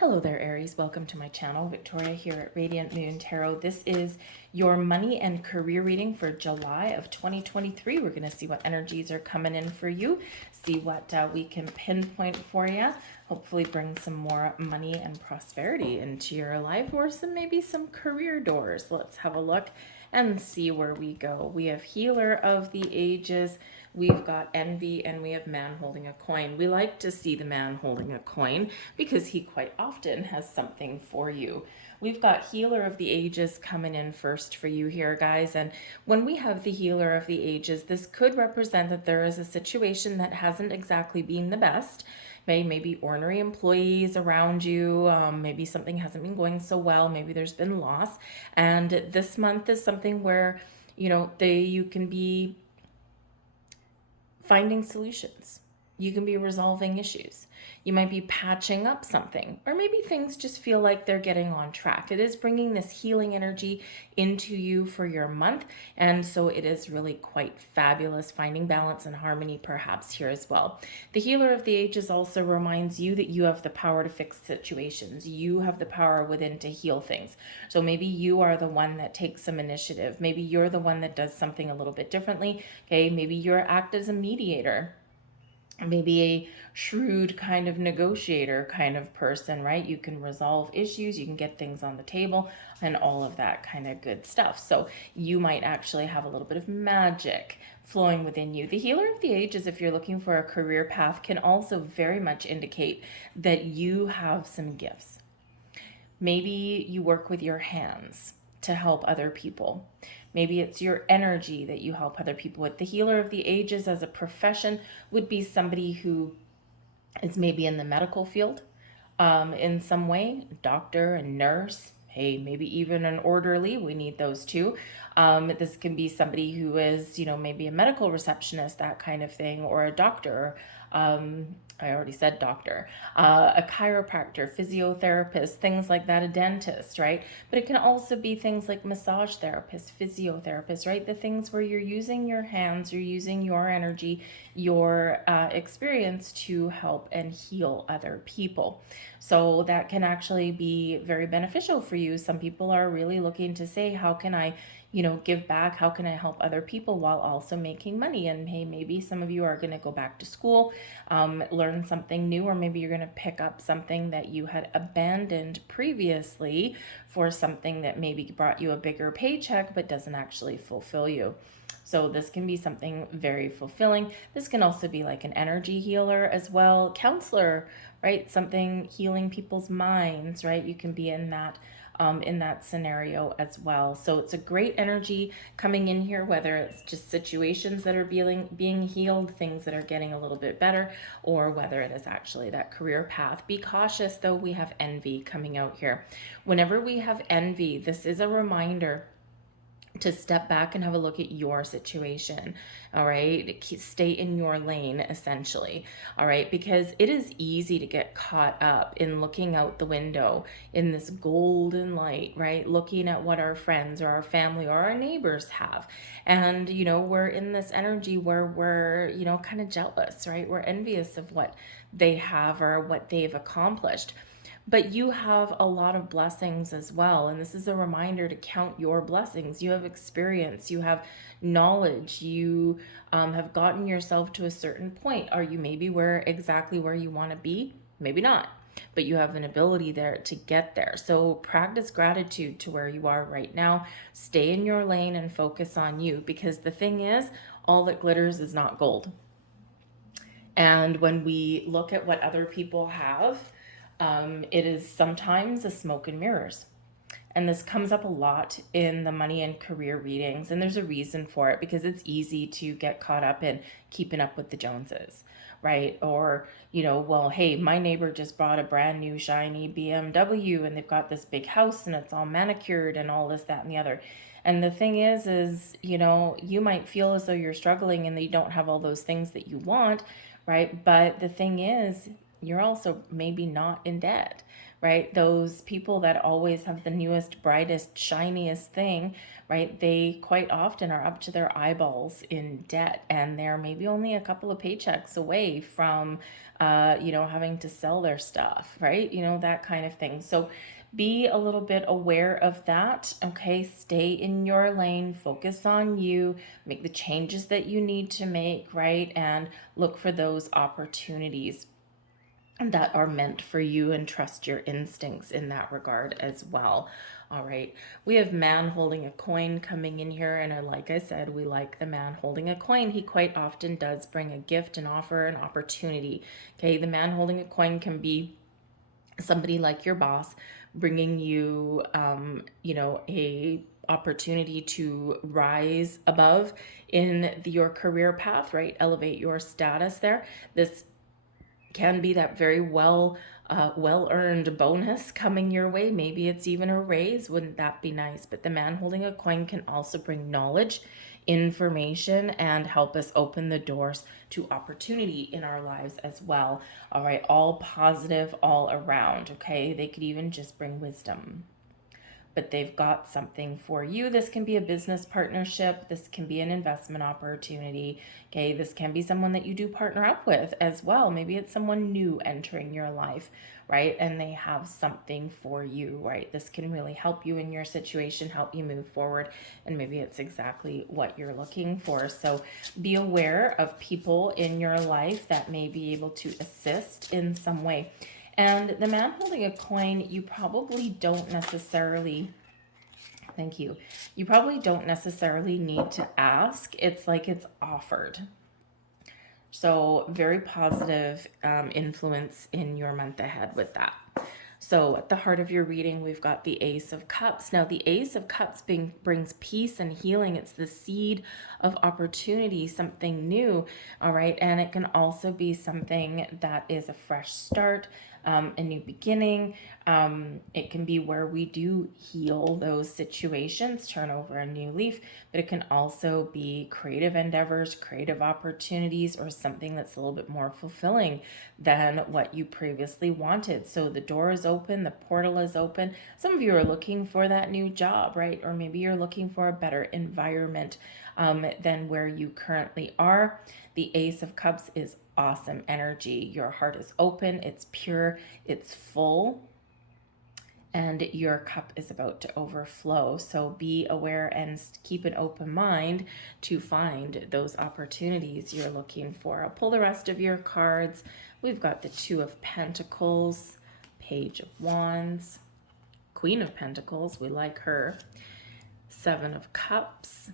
Hello there, Aries. Welcome to my channel. Victoria here at Radiant Moon Tarot. This is your money and career reading for July of 2023. We're going to see what energies are coming in for you, see what we can pinpoint for you, hopefully bring some more money and prosperity into your life, or maybe some career doors. Let's have a look and see where we go. We have Healer of the Ages, we've got Envy, and we have Man holding a coin. We like to see the man holding a coin because he quite often has something for you. We've got Healer of the Ages coming in first for you here, guys. And when we have the Healer of the Ages, this could represent that there is a situation that hasn't exactly been the best. Maybe ornery employees around you, maybe something hasn't been going so well, maybe there's been loss. And this month is something where, you can be finding solutions. You can be resolving issues. You might be patching up something, or maybe things just feel like they're getting on track. It is bringing this healing energy into you for your month, and so it is really quite fabulous, finding balance and harmony perhaps here as well. The Healer of the Ages also reminds you that you have the power to fix situations. You have the power within to heal things. So maybe you are the one that takes some initiative. Maybe you're the one that does something a little bit differently. Okay, maybe you're act as a mediator, maybe a shrewd kind of negotiator kind of person, right? You can resolve issues, you can get things on the table, and all of that kind of good stuff. So you might actually have a little bit of magic flowing within you. The Healer of the Ages, if you're looking for a career path, can also very much indicate that you have some gifts. Maybe you work with your hands to help other people. Maybe it's your energy that you help other people with. The Healer of the Ages as a profession would be somebody who is maybe in the medical field in some way, doctor, a nurse, hey, maybe even an orderly. We need those too. This can be somebody who is, maybe a medical receptionist, that kind of thing, or a doctor. I already said doctor, a chiropractor, physiotherapist, things like that, a dentist, right? But it can also be things like massage therapist, physiotherapist, right? The things where you're using your hands, you're using your energy, your experience to help and heal other people. So that can actually be very beneficial for you. Some people are really looking to say, how can I give back? How can I help other people while also making money? And hey, maybe some of you are going to go back to school, learn something new, or maybe you're going to pick up something that you had abandoned previously for something that maybe brought you a bigger paycheck but doesn't actually fulfill you. So this can be something very fulfilling. This can also be like an energy healer as well, counselor, right? Something healing people's minds, right? You can be in that scenario as well. So it's a great energy coming in here, whether it's just situations that are being healed, things that are getting a little bit better, or whether it is actually that career path. Be cautious though, we have envy coming out here. Whenever we have envy, this is a reminder to step back and have a look at your situation. All right, stay in your lane essentially. All right, because it is easy to get caught up in looking out the window in this golden light, right? Looking at what our friends or our family or our neighbors have, and we're in this energy where we're kind of jealous, right? We're envious of what they have or what they've accomplished. But you have a lot of blessings as well. And this is a reminder to count your blessings. You have experience, you have knowledge, you have gotten yourself to a certain point. Are you maybe exactly where you want to be? Maybe not, but you have an ability there to get there. So practice gratitude to where you are right now. Stay in your lane and focus on you, because the thing is, all that glitters is not gold. And when we look at what other people have, it is sometimes a smoke and mirrors. And this comes up a lot in the money and career readings. And there's a reason for it, because it's easy to get caught up in keeping up with the Joneses, right? Or, well, hey, my neighbor just bought a brand new shiny BMW and they've got this big house and it's all manicured and all this, that, and the other. And the thing is, you might feel as though you're struggling and that you don't have all those things that you want, right? But the thing is, you're also maybe not in debt, right? Those people that always have the newest, brightest, shiniest thing, right? They quite often are up to their eyeballs in debt, and they're maybe only a couple of paychecks away from, having to sell their stuff, right? That kind of thing. So be a little bit aware of that. Okay, stay in your lane, focus on you, make the changes that you need to make, right? And look for those opportunities that are meant for you, and trust your instincts in that regard as well. All right, we have man holding a coin coming in here, and like I said, we like the man holding a coin. He quite often does bring a gift, an offer, an opportunity. Okay, the man holding a coin can be somebody like your boss bringing you, a opportunity to rise above in your career path, right? Elevate your status there. This can be that very well earned bonus coming your way. Maybe it's even a raise. Wouldn't that be nice? But the man holding a coin can also bring knowledge, information, and help us open the doors to opportunity in our lives as well. All right, all positive all around. Okay, they could even just bring wisdom, but they've got something for you. This can be a business partnership. This can be an investment opportunity. Okay, this can be someone that you do partner up with as well. Maybe it's someone new entering your life, right? And they have something for you, right? This can really help you in your situation, help you move forward, and maybe it's exactly what you're looking for. So be aware of people in your life that may be able to assist in some way. And the man holding a coin, you probably don't necessarily, thank you, you probably don't necessarily need to ask. It's like it's offered. So very positive influence in your month ahead with that. So at the heart of your reading, we've got the Ace of Cups. Now, the Ace of Cups brings peace and healing. It's the seed of opportunity, something new, all right? And it can also be something that is a fresh start, a new beginning. It can be where we do heal those situations, turn over a new leaf, but it can also be creative endeavors, creative opportunities, or something that's a little bit more fulfilling than what you previously wanted. So the door is open, the portal is open. Some of you are looking for that new job, right? Or maybe you're looking for a better environment than where you currently are. The Ace of Cups is awesome energy. Your heart is open, it's pure, it's full, and your cup is about to overflow. So be aware and keep an open mind to find those opportunities you're looking for. I'll pull the rest of your cards. We've got the Two of Pentacles, Page of Wands, Queen of Pentacles, we like her, Seven of Cups,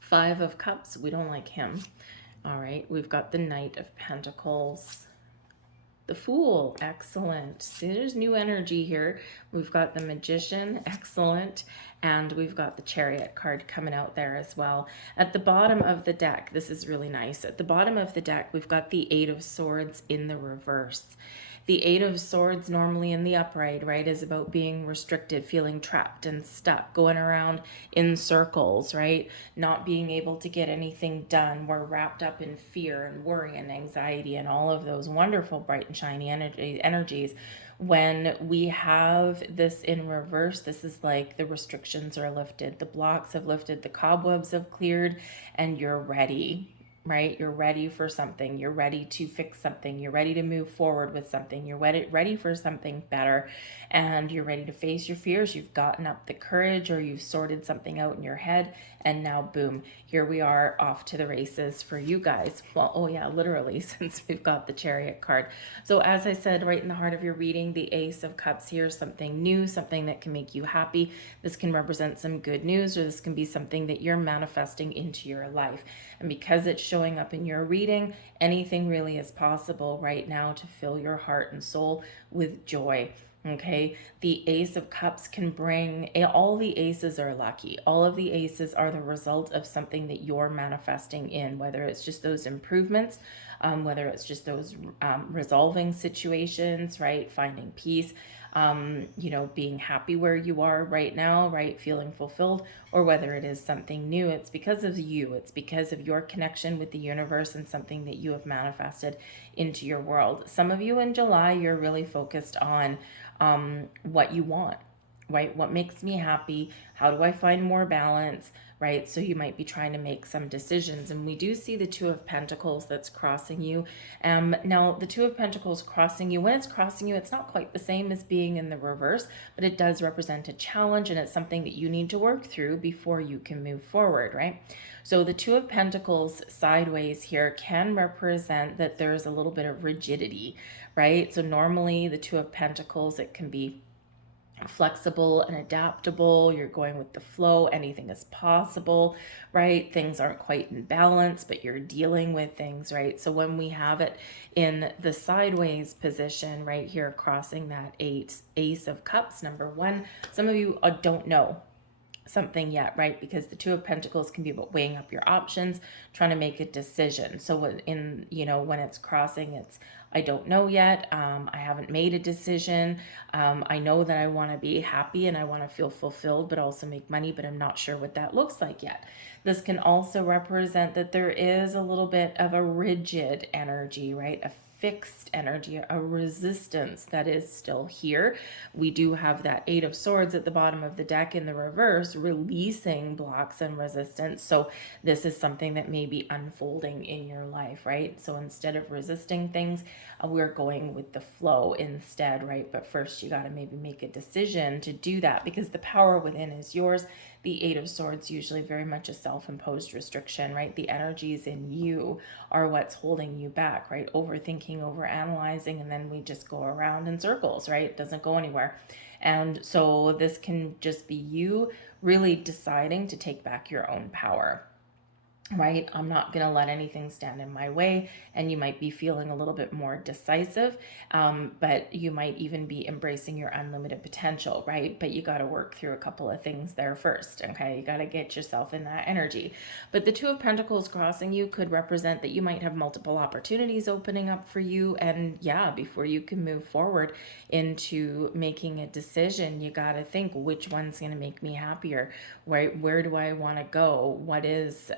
Five of Cups, we don't like him. All right, we've got the Knight of Pentacles, the Fool, excellent. See, there's new energy here. We've got the Magician, excellent. And we've got the Chariot card coming out there as well. At the bottom of the deck, this is really nice. At the bottom of the deck, we've got the Eight of Swords in the reverse. The Eight of Swords normally in the upright, right, is about being restricted, feeling trapped and stuck, going around in circles, right, not being able to get anything done. We're wrapped up in fear and worry and anxiety and all of those wonderful bright and shiny energies. When we have this in reverse, this is like the restrictions are lifted, the blocks have lifted, the cobwebs have cleared, and you're ready. Right? You're ready for something. You're ready to fix something. You're ready to move forward with something. You're ready for something better, and you're ready to face your fears. You've gotten up the courage, or you've sorted something out in your head, and now boom, here we are off to the races for you guys. Well, oh yeah, literally, since we've got the Chariot card. So as I said, right in the heart of your reading, the Ace of Cups here, something new, something that can make you happy. This can represent some good news, or this can be something that you're manifesting into your life. And because it's showing up in your reading, anything really is possible right now to fill your heart and soul with joy. Okay, the Ace of Cups can bring, all the aces are lucky. All of the aces are the result of something that you're manifesting in, whether it's just those improvements, whether it's just those resolving situations, right, finding peace. being happy where you are right now, right? Feeling fulfilled, or whether it is something new. It's because of you. It's because of your connection with the universe and something that you have manifested into your world. Some of you in July, you're really focused on what you want, right? What makes me happy? How do I find more balance, right? So you might be trying to make some decisions. And we do see the Two of Pentacles that's crossing you. Now, the Two of Pentacles crossing you, when it's crossing you, it's not quite the same as being in the reverse, but it does represent a challenge, and it's something that you need to work through before you can move forward, right? So the Two of Pentacles sideways here can represent that there's a little bit of rigidity, right? So normally the Two of Pentacles, it can be flexible and adaptable. You're going with the flow. Anything is possible, right? Things aren't quite in balance, but you're dealing with things, right? So when we have it in the sideways position right here, crossing that Ace of Cups, number one, some of you don't know something yet, right? Because the Two of Pentacles can be about weighing up your options, trying to make a decision. So when it's crossing, it's, I don't know yet. I haven't made a decision. I know that I want to be happy and I want to feel fulfilled, but also make money, but I'm not sure what that looks like yet. This can also represent that there is a little bit of a rigid energy, right? A fixed energy, a resistance that is still here. We do have that Eight of Swords at the bottom of the deck in the reverse, releasing blocks and resistance. So this is something that may be unfolding in your life, right? So instead of resisting things, we're going with the flow instead, right? But first you got to maybe make a decision to do that, because the power within is yours. The Eight of Swords, usually very much a self-imposed restriction, right? The energies in you are what's holding you back, right? Overthinking, overanalyzing, and then we just go around in circles, right? It doesn't go anywhere. And so this can just be you really deciding to take back your own power, right? I'm not going to let anything stand in my way. And you might be feeling a little bit more decisive, but you might even be embracing your unlimited potential, right? But you got to work through a couple of things there first, okay? You got to get yourself in that energy. But the Two of Pentacles crossing you could represent that you might have multiple opportunities opening up for you. And yeah, before you can move forward into making a decision, you got to think, which one's going to make me happier? Where do I want to go? What is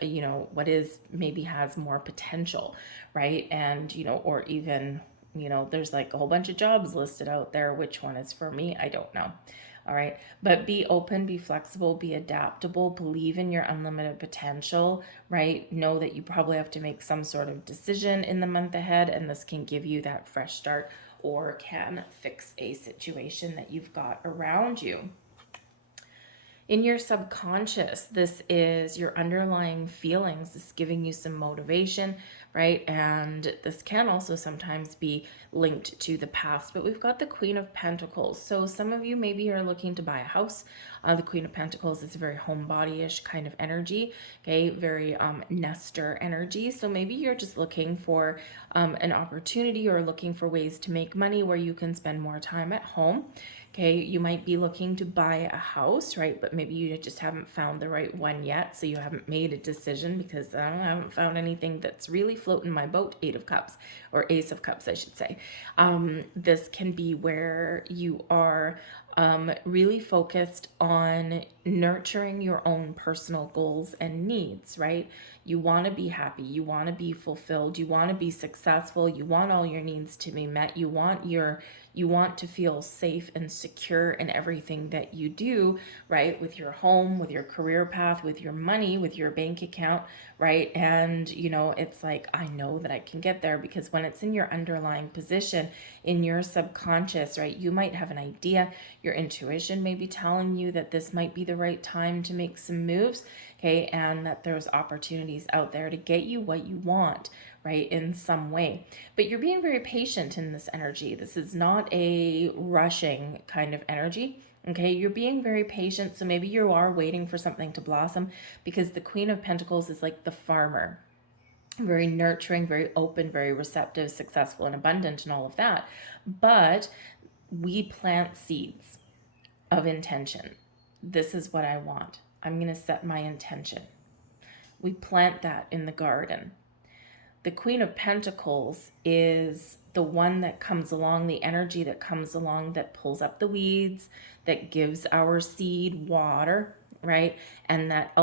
maybe has more potential, right? And, or even, there's like a whole bunch of jobs listed out there. Which one is for me? I don't know. All right. But be open, be flexible, be adaptable, believe in your unlimited potential, right? Know that you probably have to make some sort of decision in the month ahead, and this can give you that fresh start or can fix a situation that you've got around you. In your subconscious, this is your underlying feelings. This is giving you some motivation, right? And this can also sometimes be linked to the past. But we've got the Queen of Pentacles. So some of you maybe are looking to buy a house. The Queen of Pentacles is a very homebody-ish kind of energy, okay? Very nester energy. So maybe you're just looking for an opportunity or looking for ways to make money where you can spend more time at home. Okay, you might be looking to buy a house, right? But maybe you just haven't found the right one yet. So you haven't made a decision, because I haven't found anything that's really floating my boat. Eight of Cups, or Ace of Cups, I should say. This can be where you are really focused on nurturing your own personal goals and needs, right? You want to be happy. You want to be fulfilled. You want to be successful. You want all your needs to be met. You want to feel safe and secure in everything that you do, right? With your home, with your career path, with your money, with your bank account, right? And, it's like, I know that I can get there, because when it's in your underlying position, in your subconscious, right, you might have an idea. Your intuition may be telling you that this might be the right time to make some moves, okay? And that there's opportunities out there to get you what you want, right, in some way. But you're being very patient in this energy. This is not a rushing kind of energy. Okay, you're being very patient. So maybe you are waiting for something to blossom, because the Queen of Pentacles is like the farmer. Very nurturing, very open, very receptive, successful, and abundant, and all of that. But we plant seeds of intention. This is what I want. I'm going to set my intention. We plant that in the garden. the Queen of Pentacles is the one that comes along, the energy that comes along that pulls up the weeds, that gives our seed water, right? And that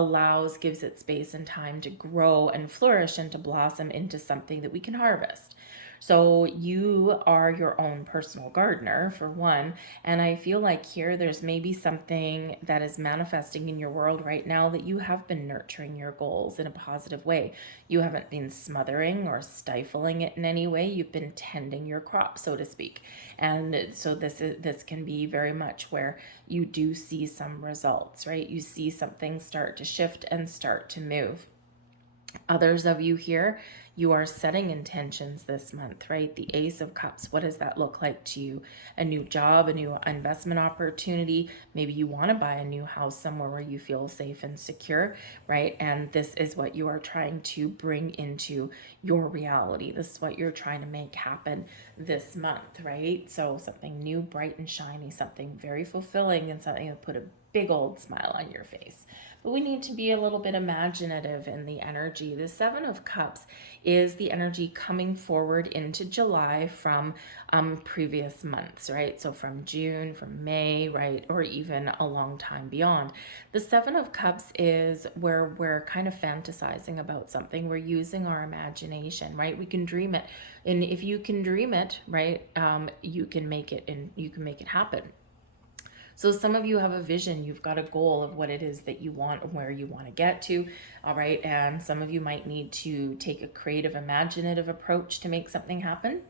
gives it space and time to grow and flourish and to blossom into something that we can harvest. So you are your own personal gardener, for one. And I feel like here there's maybe something that is manifesting in your world right now that you have been nurturing your goals in a positive way. You haven't been smothering or stifling it in any way. You've been tending your crop, so to speak. And so this can be very much where you do see some results, right? You see something start to shift and start to move. Others of you here, you are setting intentions this month, right? The Ace of Cups, what does that look like to you? A new job, a new investment opportunity. Maybe you want to buy a new house somewhere where you feel safe and secure, right? And this is what you are trying to bring into your reality. This is what you're trying to make happen this month, right? So something new, bright and shiny, something very fulfilling, and something that put a big old smile on your face. But we need to be a little bit imaginative in the energy. The Seven of Cups is the energy coming forward into July from previous months, right? So from June, from May, right? Or even a long time beyond. The Seven of Cups is where we're kind of fantasizing about something. We're using our imagination, right? We can dream it. And if you can dream it, right, you can make it, and you can make it happen. So some of you have a vision, you've got a goal of what it is that you want and where you want to get to, all right? And some of you might need to take a creative, imaginative approach to make something happen.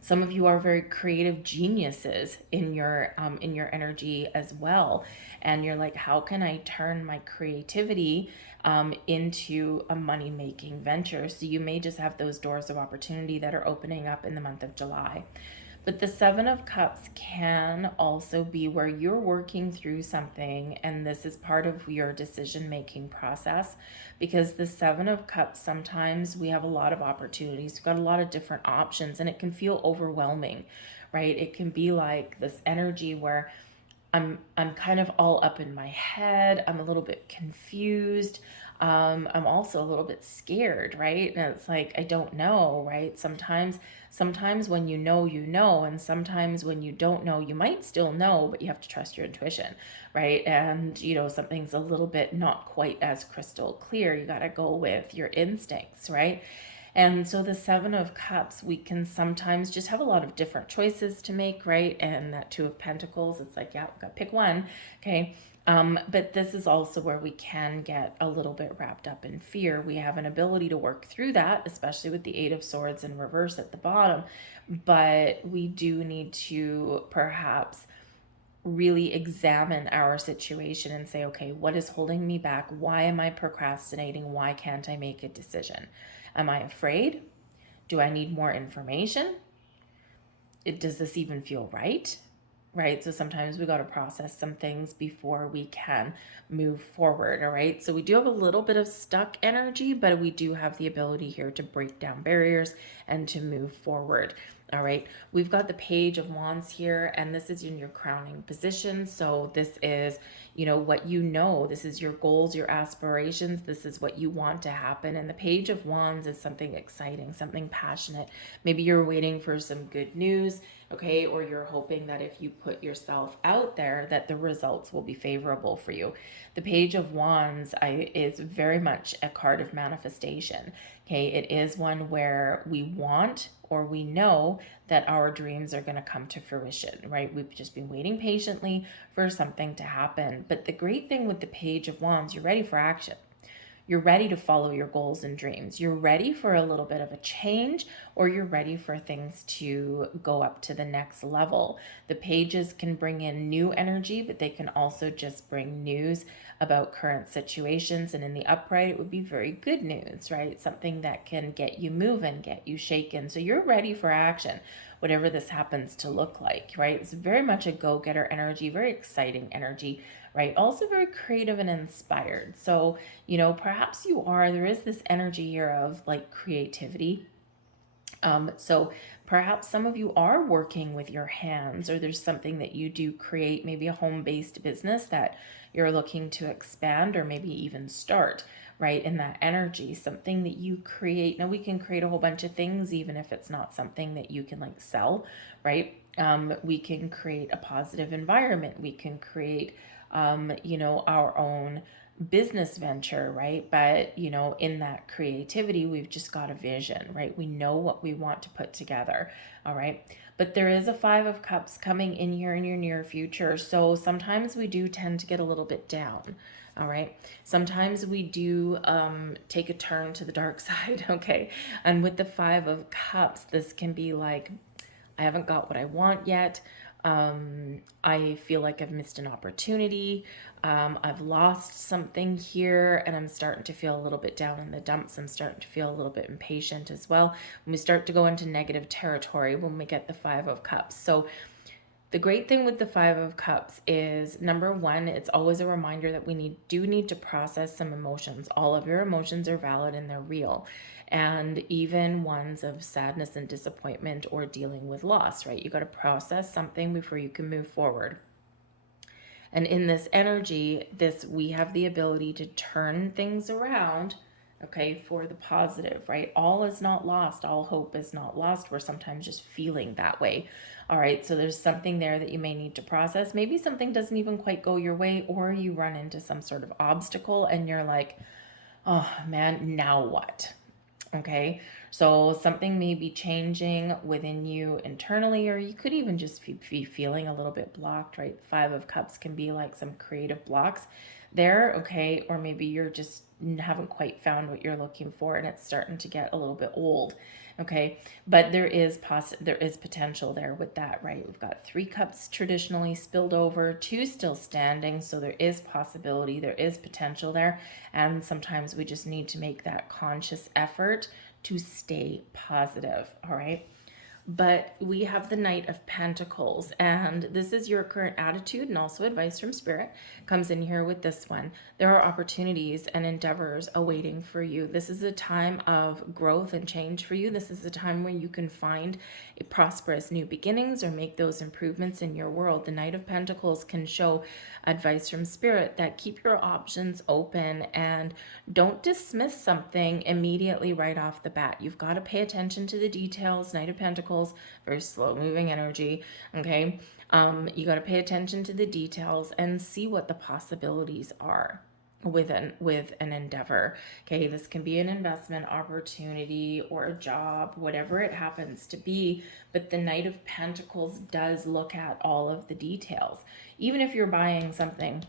Some of you are very creative geniuses in your energy as well, and you're like, how can I turn my creativity into a money-making venture? So you may just have those doors of opportunity that are opening up in the month of July. But the Seven of Cups can also be where you're working through something, and this is part of your decision-making process, because the Seven of Cups, sometimes we have a lot of opportunities, we've got a lot of different options, and it can feel overwhelming, right? It can be like this energy where I'm kind of all up in my head, I'm a little bit confused, I'm also a little bit scared, right? And it's like, I don't know, right? Sometimes when you know, and sometimes when you don't know, you might still know, but you have to trust your intuition, right? And, something's a little bit not quite as crystal clear. You got to go with your instincts, right? And so the Seven of Cups, we can sometimes just have a lot of different choices to make, right? And that Two of Pentacles, it's like, yeah, we've got to pick one, okay? But this is also where we can get a little bit wrapped up in fear. We have an ability to work through that, especially with the Eight of Swords in reverse at the bottom. But we do need to perhaps really examine our situation and say, okay, what is holding me back? Why am I procrastinating? Why can't I make a decision? Am I afraid? Do I need more information? Does this even feel right? Right? So sometimes we got to process some things before we can move forward. All right. So we do have a little bit of stuck energy, but we do have the ability here to break down barriers and to move forward. All right. We've got the Page of Wands here, and this is in your crowning position. So this is, what this is your goals, your aspirations. This is what you want to happen. And the Page of Wands is something exciting, something passionate. Maybe you're waiting for some good news, okay? Or you're hoping that if you put yourself out there, that the results will be favorable for you. The Page of Wands is very much a card of manifestation, okay? It is one where we want, or we know that our dreams are going to come to fruition, right? We've just been waiting patiently for something to happen. But the great thing with the Page of Wands, you're ready for action. You're ready to follow your goals and dreams. You're ready for a little bit of a change, or you're ready for things to go up to the next level. The pages can bring in new energy, but they can also just bring news about current situations. And in the upright, it would be very good news, right? Something that can get you moving, get you shaken. So you're ready for action, whatever this happens to look like, right? It's very much a go-getter energy, very exciting energy, right? Also very creative and inspired. So, perhaps there is this energy here of like creativity. So perhaps some of you are working with your hands, or there's something that you do create, maybe a home-based business that you're looking to expand or maybe even start, right? In that energy, something that you create. Now we can create a whole bunch of things, even if it's not something that you can like sell, right? We can create a positive environment. We can create, our own business venture, right? But, in that creativity, we've just got a vision, right? We know what we want to put together, all right? But there is a Five of Cups coming in here in your near future. So sometimes we do tend to get a little bit down, all right? Sometimes we do take a turn to the dark side, okay? And with the Five of Cups, this can be like, I haven't got what I want yet. I feel like I've missed an opportunity. I've lost something here, and I'm starting to feel a little bit down in the dumps. I'm starting to feel a little bit impatient as well. When we start to go into negative territory when we get the Five of Cups. So the great thing with the Five of Cups is, number one, it's always a reminder that we do need to process some emotions. All of your emotions are valid and they're real. And even ones of sadness and disappointment or dealing with loss, right? You got to process something before you can move forward. And in this energy, we have the ability to turn things around, okay, for the positive, right? All is not lost. All hope is not lost. We're sometimes just feeling that way. All right, so there's something there that you may need to process. Maybe something doesn't even quite go your way, or you run into some sort of obstacle and you're like, oh man, now what? Okay, so something may be changing within you internally, or you could even just be feeling a little bit blocked, right? Five of Cups can be like some creative blocks there, okay? Or maybe you're just haven't quite found what you're looking for and it's starting to get a little bit old, okay? But there is potential there with that, right? We've got 3 cups traditionally spilled over, 2 still standing, so there is possibility, there is potential there, and sometimes we just need to make that conscious effort to stay positive, all right? But we have the Knight of Pentacles, and this is your current attitude and also advice from Spirit comes in here with this one. There are opportunities and endeavors awaiting for you. This is a time of growth and change for you. This is a time where you can find a prosperous new beginnings or make those improvements in your world. The Knight of Pentacles can show advice from Spirit that keep your options open and don't dismiss something immediately right off the bat. You've got to pay attention to the details. Knight of Pentacles, very slow moving energy, okay? You got to pay attention to the details and see what the possibilities are with an endeavor, okay? This can be an investment opportunity or a job, whatever it happens to be, but the Knight of Pentacles does look at all of the details. Even if you're buying something,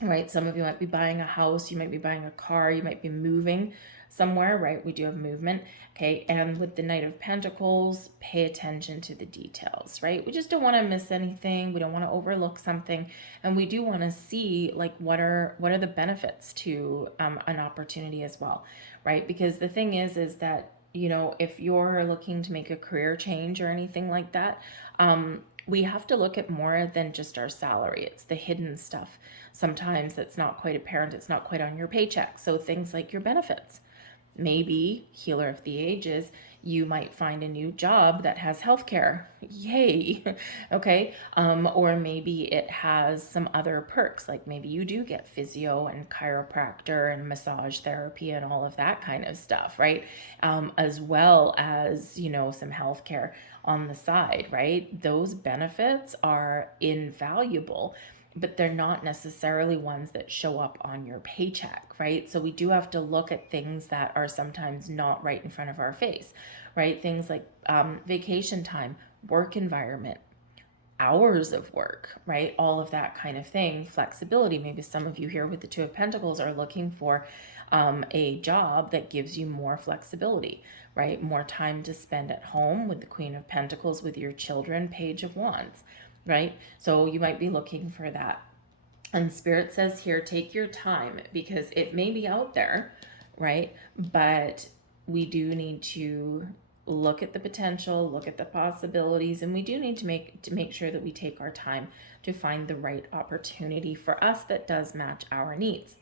right? Some of you might be buying a house, you might be buying a car, you might be moving somewhere, right? We do have movement, okay? And with the Knight of Pentacles, pay attention to the details, right? We just don't want to miss anything. We don't want to overlook something, and we do want to see like what are the benefits to an opportunity as well, right? Because the thing is that, if you're looking to make a career change or anything like that, we have to look at more than just our salary. It's the hidden stuff. Sometimes it's not quite apparent. It's not quite on your paycheck. So things like your benefits. Maybe, healer of the ages, you might find a new job that has healthcare. Yay. Okay. Or maybe it has some other perks. Like maybe you do get physio and chiropractor and massage therapy and all of that kind of stuff, right? As well as, some healthcare on the side, right? Those benefits are invaluable, but they're not necessarily ones that show up on your paycheck, right? So we do have to look at things that are sometimes not right in front of our face, right? Things like vacation time, work environment, hours of work, right? All of that kind of thing. Flexibility. Maybe some of you here with the Two of Pentacles are looking for a job that gives you more flexibility, right? More time to spend at home with the Queen of Pentacles, with your children, Page of Wands, right? So you might be looking for that. And Spirit says here, take your time, because it may be out there, right? But we do need to look at the potential, look at the possibilities, and we do need to make sure that we take our time to find the right opportunity for us that does match our needs.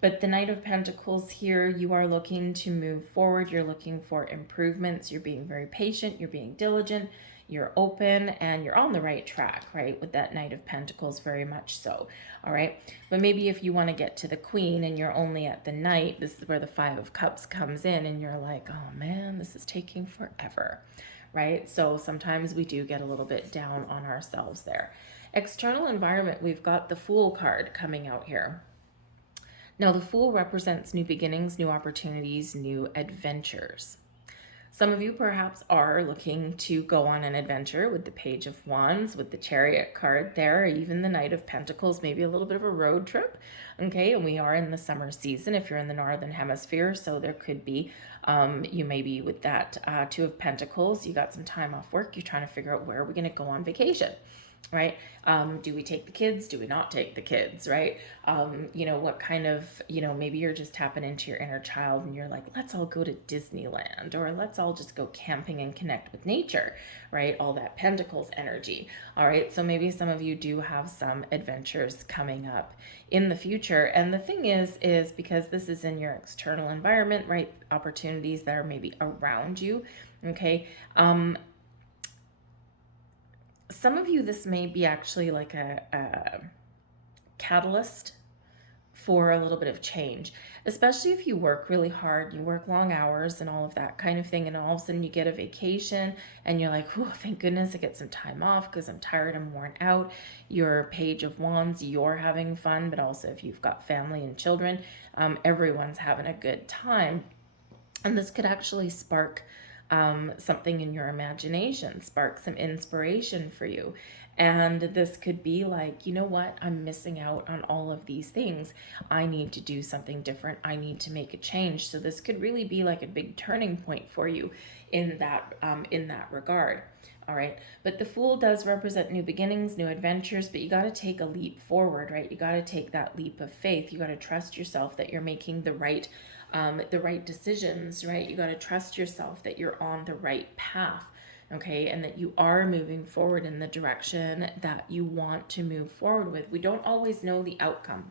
But the Knight of Pentacles here, you are looking to move forward. You're looking for improvements. You're being very patient. You're being diligent. you're open, and you're on the right track, right? With that Knight of Pentacles, very much so. All right. But maybe if you want to get to the Queen and you're only at the Knight, this is where the Five of Cups comes in, and you're like, oh man, this is taking forever, right? So sometimes we do get a little bit down on ourselves there. External environment, we've got the Fool card coming out here. Now, the Fool represents new beginnings, new opportunities, new adventures. Some of you perhaps are looking to go on an adventure with the Page of Wands, with the Chariot card there, or even the Knight of Pentacles, maybe a little bit of a road trip. Okay, and we are in the summer season if you're in the Northern Hemisphere, so there could be, you may be with that Two of Pentacles, you got some time off work, you're trying to figure out where are we going to go on vacation. Right? Do we take the kids? Do we not take the kids? Right? You know, what kind of, you know, maybe you're just tapping into your inner child and you're like, let's all go to Disneyland, or let's all just go camping and connect with nature, right? All that Pentacles energy. All right. So maybe some of you do have some adventures coming up in the future. And the thing is because this is in your external environment, right? Opportunities that are maybe around you. Okay. Some of you, this may be actually like a catalyst for a little bit of change, especially if you work really hard, you work long hours and all of that kind of thing, and all of a sudden you get a vacation and you're like, oh, thank goodness I get some time off because I'm tired, I'm worn out. Your Page of Wands, you're having fun, but also if you've got family and children, everyone's having a good time. And this could actually spark something in your imagination, spark some inspiration for you. And this could be like, you know what, I'm missing out on all of these things. I need to do something different. I need to make a change. So this could really be like a big turning point for you in that regard. All right. But the Fool does represent new beginnings, new adventures, but you got to take a leap forward, right? You got to take that leap of faith. You got to trust yourself that you're making the right decisions, right? You got to trust yourself that you're on the right path, okay? And that you are moving forward in the direction that you want to move forward with. We don't always know the outcome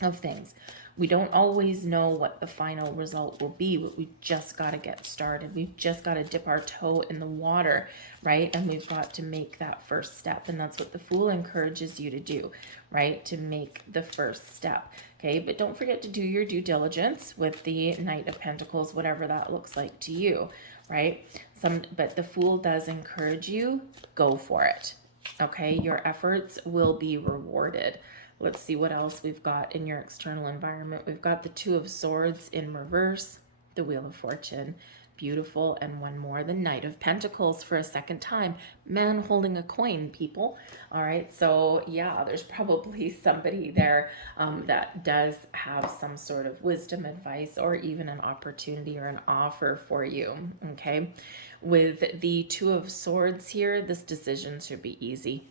of things. We don't always know what the final result will be, but we just got to get started. We've just got to dip our toe in the water, right? And we've got to make that first step. And that's what the Fool encourages you to do, right? To make the first step. Okay, but don't forget to do your due diligence with the Knight of Pentacles, whatever that looks like to you, right? But the Fool does encourage you, go for it. Okay, your efforts will be rewarded. Let's see what else we've got in your external environment. We've got the Two of Swords in reverse, the Wheel of Fortune, beautiful, and one more, the Knight of Pentacles for a second time. Man holding a coin, people. All right, so yeah, there's probably somebody there that does have some sort of wisdom, advice, or even an opportunity or an offer for you, okay? With the Two of Swords here, this decision should be easy.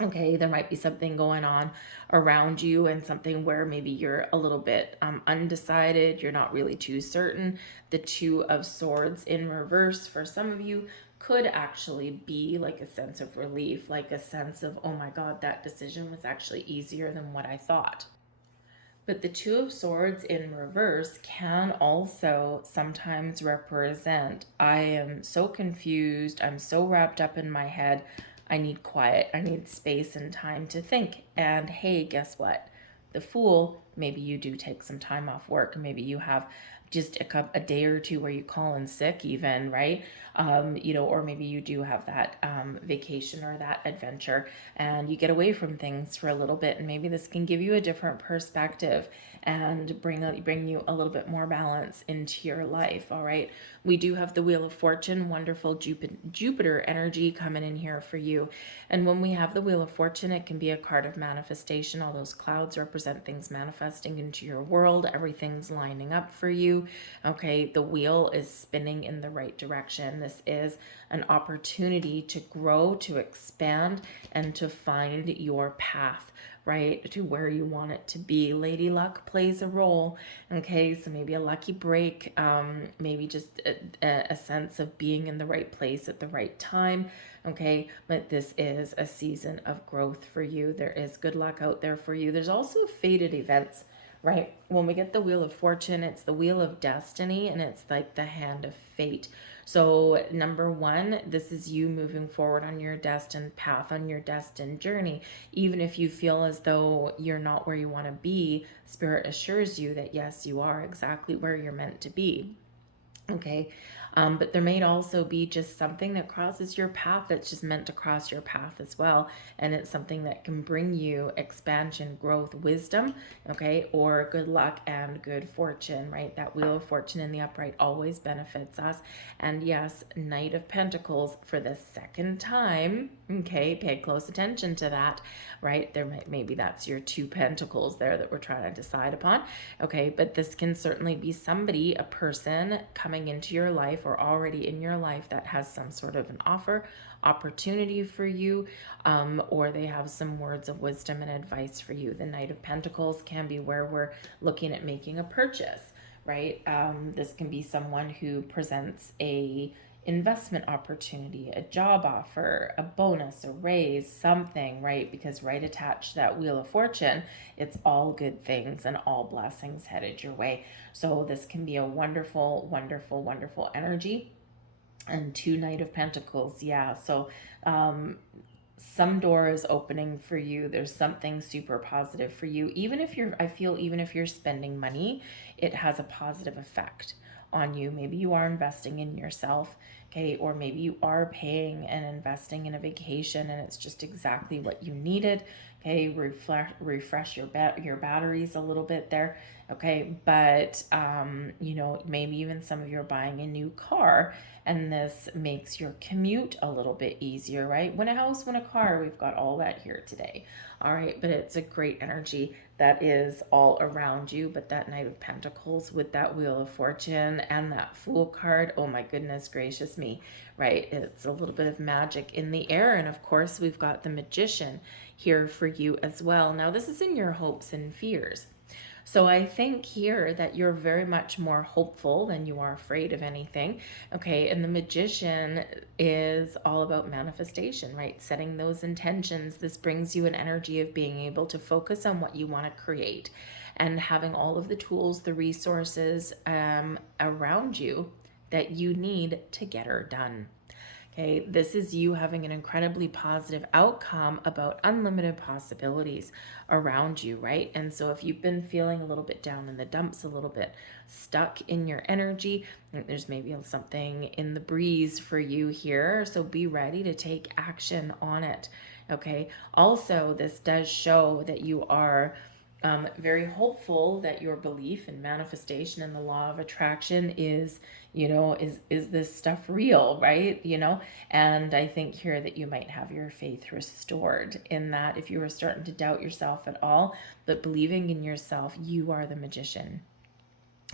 Okay, there might be something going on around you and something where maybe you're a little bit undecided, you're not really too certain. The Two of Swords in reverse for some of you could actually be like a sense of relief, like a sense of, oh my God, that decision was actually easier than what I thought. But the Two of Swords in reverse can also sometimes represent, I am so confused, I'm so wrapped up in my head, I need quiet, I need space and time to think. And hey, guess what? The Fool, maybe you do take some time off work. Maybe you have just a day or two where you call in sick even, right? You know, or maybe you do have that vacation or that adventure and you get away from things for a little bit, and maybe this can give you a different perspective and bring you a little bit more balance into your life. All right, we do have the Wheel of Fortune, wonderful Jupiter energy coming in here for you. And when we have the Wheel of Fortune, it can be a card of manifestation. All those clouds represent things manifesting into your world. Everything's lining up for you. Okay, the wheel is spinning in the right direction. This is an opportunity to grow, to expand, and to find your path, right, to where you want it to be. Lady Luck plays a role. Okay, so maybe a lucky break, maybe just a sense of being in the right place at the right time. Okay, but this is a season of growth for you. There is good luck out there for you. There's also fated events, right? When we get the Wheel of Fortune, it's the Wheel of Destiny, and it's like the hand of fate. So, number one, this is you moving forward on your destined path, on your destined journey. Even if you feel as though you're not where you want to be, Spirit assures you that yes, you are exactly where you're meant to be. Okay. But there may also be just something that crosses your path that's just meant to cross your path as well. And it's something that can bring you expansion, growth, wisdom, okay, or good luck and good fortune, right? That Wheel of Fortune in the upright always benefits us. And yes, Knight of Pentacles for the second time, okay, pay close attention to that, right? Maybe that's your two pentacles there that we're trying to decide upon, okay? But this can certainly be somebody, a person coming into your life or already in your life that has some sort of an opportunity for you, or they have some words of wisdom and advice for you. The Knight of Pentacles can be where we're looking at making a purchase, right? This can be someone who presents a investment opportunity, a job offer, a bonus, a raise, something, right? Because right attached to that Wheel of Fortune, it's all good things and all blessings headed your way. So this can be a wonderful, wonderful, wonderful energy. And two Knight of Pentacles, yeah. So some door is opening for you. There's something super positive for you. I feel even if you're spending money, it has a positive effect on you. Maybe you are investing in yourself, okay? Or maybe you are paying and investing in a vacation and it's just exactly what you needed, okay? Refresh your batteries a little bit there, okay? But, maybe even some of you are buying a new car and this makes your commute a little bit easier, right? When a house, when a car, we've got all that here today. All right, but it's a great energy that is all around you. But that Knight of Pentacles with that Wheel of Fortune and that Fool card, oh my goodness gracious me, right? It's a little bit of magic in the air. And of course, we've got the Magician here for you as well. Now, this is in your hopes and fears. So I think here that you're very much more hopeful than you are afraid of anything. Okay. And the Magician is all about manifestation, right? Setting those intentions. This brings you an energy of being able to focus on what you want to create and having all of the tools, the resources around you that you need to get her done. Okay, this is you having an incredibly positive outcome about unlimited possibilities around you, right? And so if you've been feeling a little bit down in the dumps, a little bit stuck in your energy, there's maybe something in the breeze for you here. So be ready to take action on it. Okay, also, this does show that you are very hopeful that your belief in manifestation and the law of attraction is, is this stuff real, right? And I think here that you might have your faith restored in that if you were starting to doubt yourself at all, but believing in yourself, you are the Magician.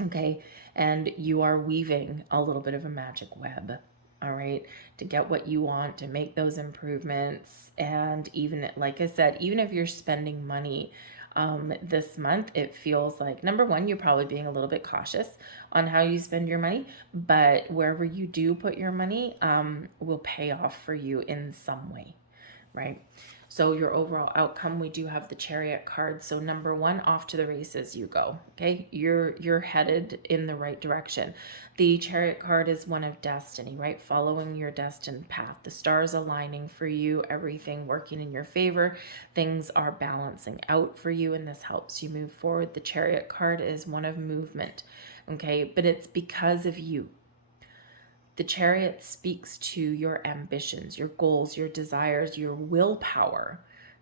Okay. And you are weaving a little bit of a magic web. All right. To get what you want, to make those improvements. And even, like I said, even if you're spending money this month, it feels like, number one, you're probably being a little bit cautious on how you spend your money, but wherever you do put your money will pay off for you in some way, right? So your overall outcome, we do have the Chariot card. So number one, off to the races you go. Okay, you're headed in the right direction. The Chariot card is one of destiny, right? Following your destined path. The stars aligning for you, everything working in your favor. Things are balancing out for you, and this helps you move forward. The Chariot card is one of movement, okay? But it's because of you. The Chariot speaks to your ambitions, your goals, your desires, your willpower,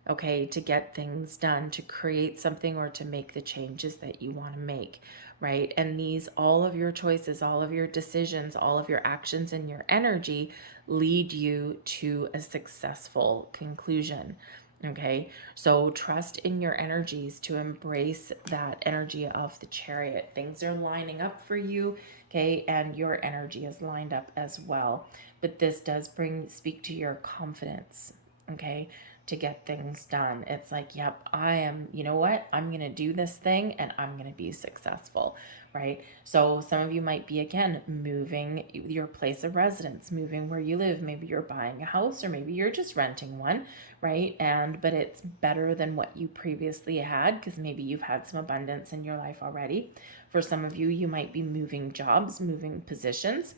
okay, to get things done, to create something or to make the changes that you want to make, right? And all of your choices, all of your decisions, all of your actions and your energy lead you to a successful conclusion. Okay, so trust in your energies to embrace that energy of the Chariot. Things are lining up for you, okay, and your energy is lined up as well. But this does speak to your confidence, okay, to get things done. It's like, yep, I am, you know what? I'm going to do this thing and I'm going to be successful, right? So some of you might be, again, moving your place of residence, moving where you live. Maybe you're buying a house, or maybe you're just renting one, right? But it's better than what you previously had, because maybe you've had some abundance in your life already. For some of you, you might be moving jobs, moving positions,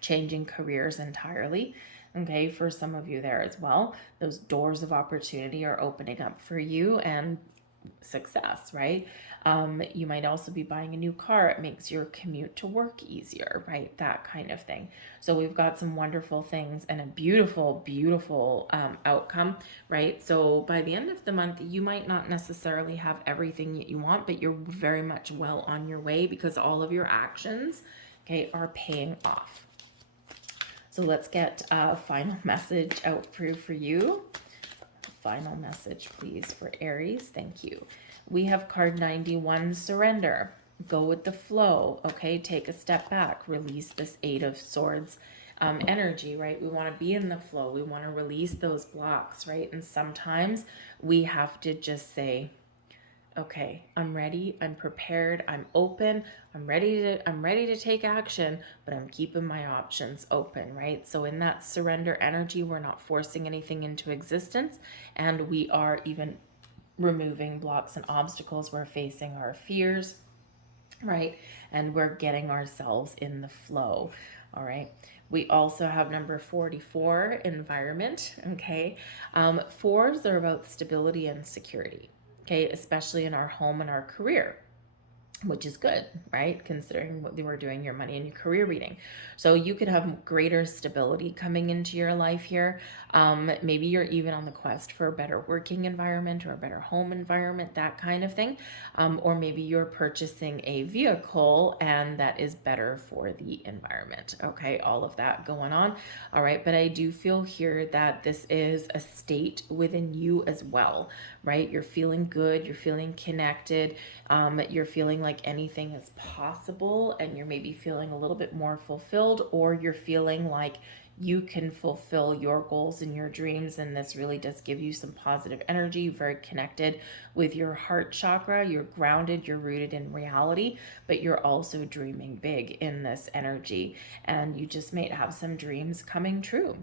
changing careers entirely. Okay, for some of you there as well, those doors of opportunity are opening up for you, and success, right? You might also be buying a new car. It makes your commute to work easier, right? That kind of thing. So we've got some wonderful things and a beautiful, beautiful outcome, right? So by the end of the month, you might not necessarily have everything that you want, but you're very much well on your way, because all of your actions, okay, are paying off. So let's get a final message out for you. Final message, please, for Aries. Thank you. We have card 91, surrender. Go with the flow, okay? Take a step back. Release this 8 of Swords energy, right? We want to be in the flow. We want to release those blocks, right? And sometimes we have to just say, okay, I'm ready, I'm prepared, I'm open, I'm ready to take action, but I'm keeping my options open, right? So in that surrender energy, we're not forcing anything into existence, and we are even removing blocks and obstacles. We're facing our fears, right? And we're getting ourselves in the flow. All right. We also have number 44, environment. Okay. Fours are about stability and security. Okay, especially in our home and our career, which is good, right? Considering what they were doing your money and your career reading. So you could have greater stability coming into your life here. Maybe you're even on the quest for a better working environment or a better home environment, that kind of thing. Or maybe you're purchasing a vehicle and that is better for the environment. Okay, all of that going on. All right, but I do feel here that this is a state within you as well, right? You're feeling good, you're feeling connected, you're feeling like anything is possible, and you're maybe feeling a little bit more fulfilled, or you're feeling like you can fulfill your goals and your dreams, and this really does give you some positive energy. Very connected with your heart chakra. You're grounded, you're rooted in reality, but you're also dreaming big in this energy, and you just might have some dreams coming true.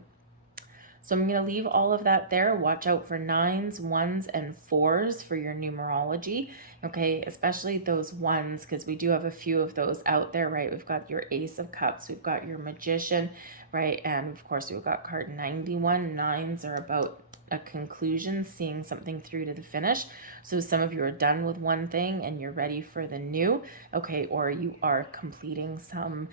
So I'm going to leave all of that there. Watch out for 9s, 1s, and 4s for your numerology. Okay, especially those 1s, because we do have a few of those out there, right? We've got your Ace of Cups, we've got your Magician, right? And of course, we've got card 91. 9s are about a conclusion, seeing something through to the finish. So some of you are done with one thing and you're ready for the new, okay? Or you are completing some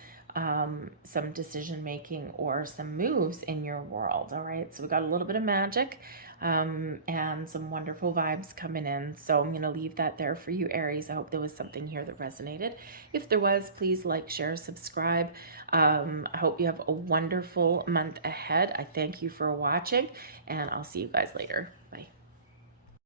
decision making or some moves in your world. All right, so we got a little bit of magic and some wonderful vibes coming in. So I'm going to leave that there for you, Aries. I hope there was something here that resonated. If there was, please like, share, subscribe. I hope you have a wonderful month ahead. I thank you for watching, and I'll see you guys later.